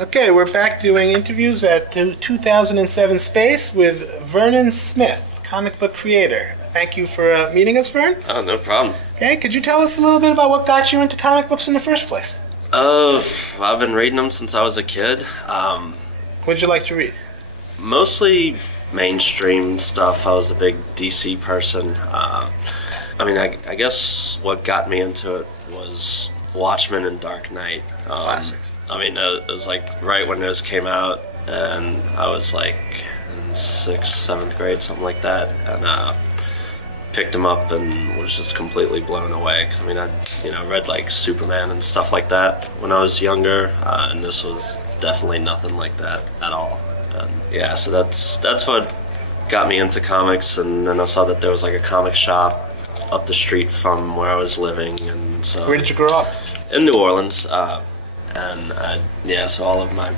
Okay, we're back doing interviews at 2007 Space with Vernon Smith, comic book creator. Thank you for meeting us, Vern. Oh, no problem. Okay, could you tell us a little bit about what got you into comic books in the first place? I've been reading them since I was a kid. What'd you like to read? Mostly mainstream stuff. I was a big DC person. I guess what got me into it was Watchmen and Dark Knight. Classics. It was like right when those came out, and I was like in 6th, 7th grade, something like that, and picked them up and was just completely blown away. 'Cause, I read like Superman and stuff like that when I was younger, and this was definitely nothing like that at all. And yeah, so that's what got me into comics, and then I saw that there was like a comic shop up the street from where I was living, and so. Where did you grow up? In New Orleans, so all of my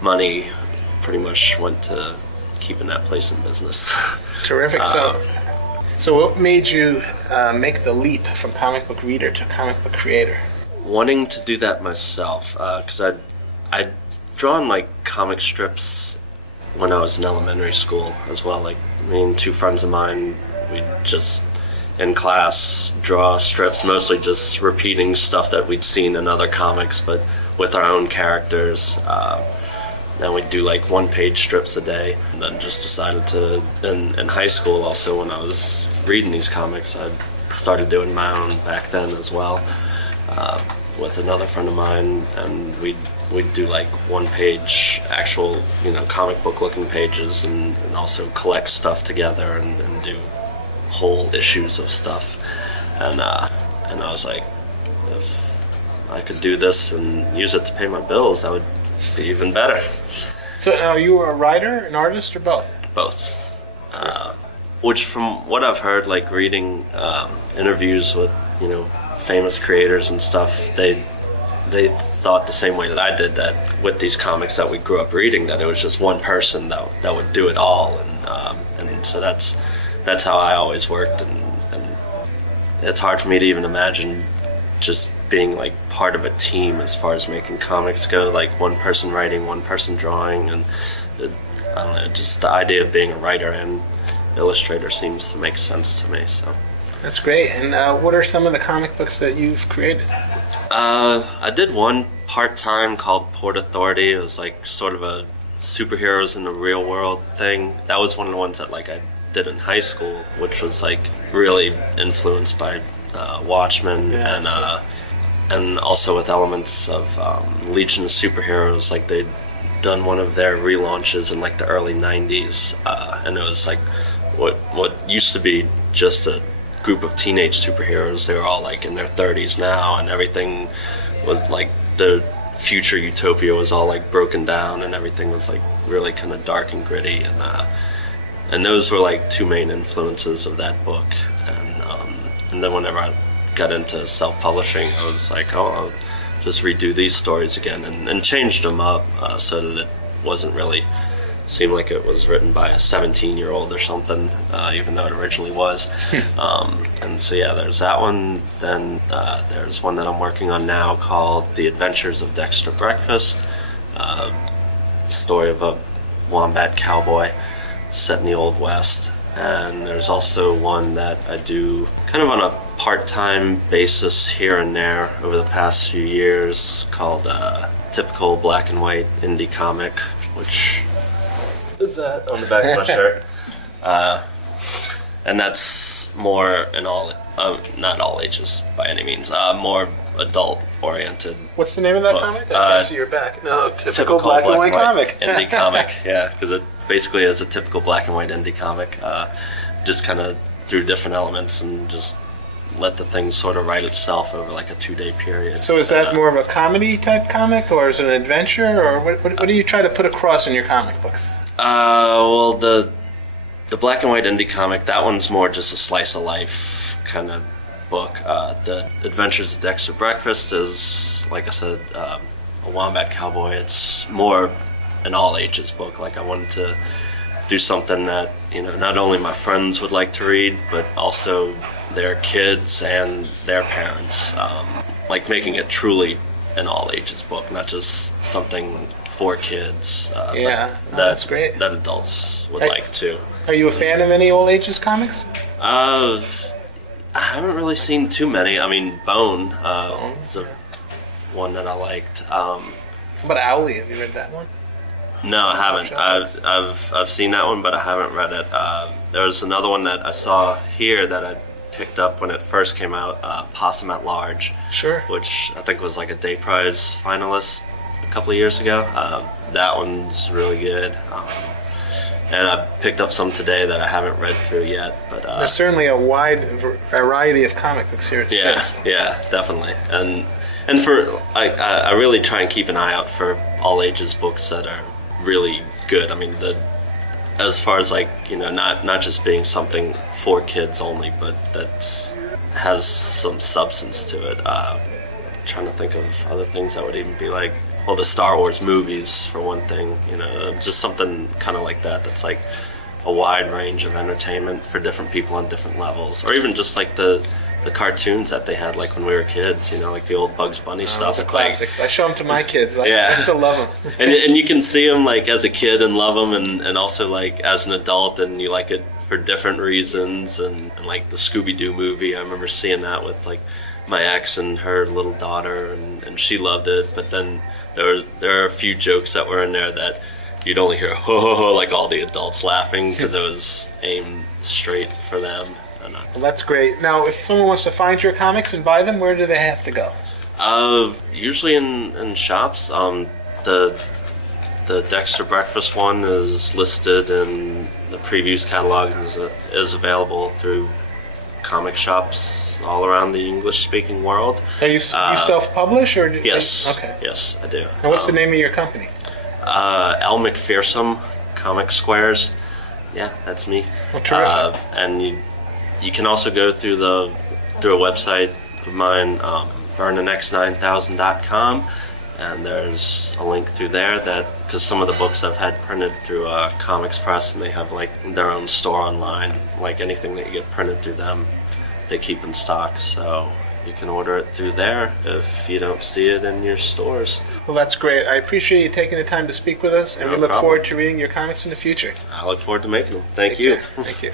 money pretty much went to keeping that place in business. Terrific. So what made you make the leap from comic book reader to comic book creator? Wanting to do that myself, because I'd drawn like comic strips when I was in elementary school as well. Like me and two friends of mine, we just in class draw strips, mostly just repeating stuff that we'd seen in other comics, but with our own characters. And we'd do like one-page strips a day, and then just decided to, in high school also, when I was reading these comics, I started doing my own back then as well, with another friend of mine, and we'd do like one-page actual, comic book looking pages, and also collect stuff together and do whole issues of stuff. And I was like, if I could do this and use it to pay my bills, that would be even better. So now you were a writer, an artist, or both? Both. Which, from what I've heard, like reading interviews with famous creators and stuff, they thought the same way that I did, that with these comics that we grew up reading, that it was just one person that would do it all, and so that's how I always worked, and it's hard for me to even imagine just being like part of a team as far as making comics go, like one person writing, one person drawing, and I don't know, just the idea of being a writer and illustrator seems to make sense to me. So that's great. And what are some of the comic books that you've created? I did one part-time called Port Authority. It was like sort of a superheroes in the real world thing. That was one of the ones that like I did in high school, which was like really influenced by Watchmen, and also with elements of Legion of Superheroes. Like they'd done one of their relaunches in like the early 90s, and it was like what used to be just a group of teenage superheroes. They were all like in their 30s now, and everything was like the future utopia was all like broken down, and everything was like really kind of dark and gritty, and those were like two main influences of that book. And then whenever I got into self-publishing, I was like, oh, I'll just redo these stories again, and changed them up so that it wasn't really seem like it was written by a 17-year-old or something, even though it originally was. And so yeah, there's that one. Then there's one that I'm working on now called The Adventures of Dexter Breakfast, story of a wombat cowboy set in the Old West. And there's also one that I do kind of on a part-time basis here and there over the past few years called Typical Black and White Indie Comic, which is that on the back of my shirt. And that's more in not all ages by any means, more adult-oriented. What's the name of that comic? I can't see your back. No, typical black and white comic. Indie comic, yeah, because it basically is a typical black and white indie comic. Just kind of through different elements and just let the thing sort of write itself over like a 2-day period. So is that more of a comedy type comic, or is it an adventure, or what do you try to put across in your comic books? Well, the black and white indie comic, that one's more just a slice of life kind of book. The Adventures of Dexter Breakfast is, like I said, a wombat cowboy. It's more an all ages book. Like I wanted to do something that not only my friends would like to read, but also their kids and their parents. Like making it truly an all ages book, not just something for kids. That's great. That adults would like too. Are you a fan of any all ages comics? I haven't really seen too many. I mean, Bone is a one that I liked. How about Owly? Have you read that one? No, I haven't. I've seen that one, but I haven't read it. There was another one that I saw here that I picked up when it first came out, Possum at Large. Sure. Which I think was like a Day Prize finalist a couple of years ago. That one's really good. And I picked up some today that I haven't read through yet. But there's certainly a wide variety of comic books here at Space. Yeah, definitely. And for I really try and keep an eye out for all ages books that are really good. I mean, as far as like, you know, not just being something for kids only, but that has some substance to it. Trying to think of other things that would even be like, well, the Star Wars movies for one thing, you know, just something kind of like that that's like a wide range of entertainment for different people on different levels, or even just like the cartoons that they had like when we were kids, you know, like the old Bugs Bunny stuff. Those are classics. I show them to my kids. Yeah. I still love them. and you can see them like as a kid and love them, and also like as an adult, and you like it for different reasons. And like the Scooby-Doo movie, I remember seeing that with like my ex and her little daughter, and she loved it. But then there are a few jokes that were in there that you'd only hear ho ho ho, like all the adults laughing because it was aimed straight for them. Well, that's great. Now, if someone wants to find your comics and buy them, where do they have to go? Usually in shops. The Dexter Breakfast one is listed in the previews catalog and is available through comic shops all around the English-speaking world. Are you self-publish or? Yes. Okay. Yes, I do. And what's the name of your company? L. McPherson Comic Squares. Yeah, that's me. Well, terrific. And you can also go through a website of mine, VernonX9000.com, and there's a link through there because some of the books I've had printed through Comics Press, and they have like their own store online. Like anything that you get printed through them, they keep in stock. So you can order it through there if you don't see it in your stores. Well, that's great. I appreciate you taking the time to speak with us, and we look forward to reading your comics in the future. I look forward to making them. Thank you. Thank you.